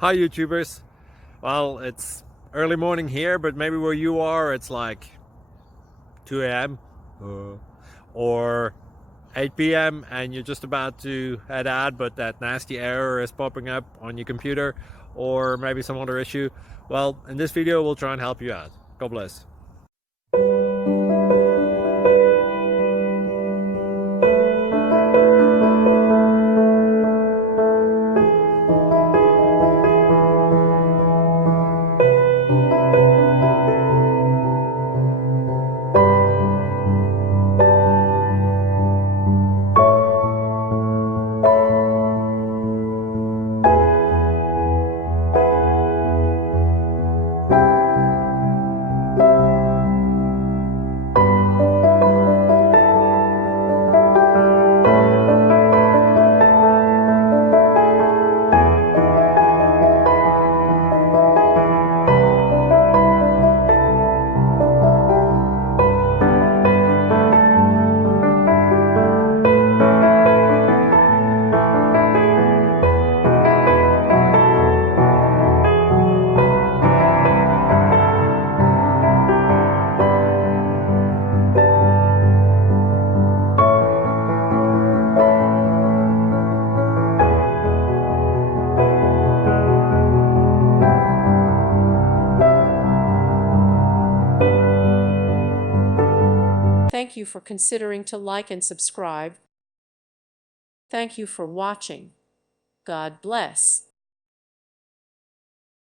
Hi YouTubers. Well, it's early morning here, but maybe where you are it's like 2 a.m. or 8 p.m. and you're just about to head out, but that nasty error is popping up on your computer, or maybe some other issue. Well, in this video we'll try and help you out. God bless. Thank you for considering to like and subscribe. Thank you for watching. God bless.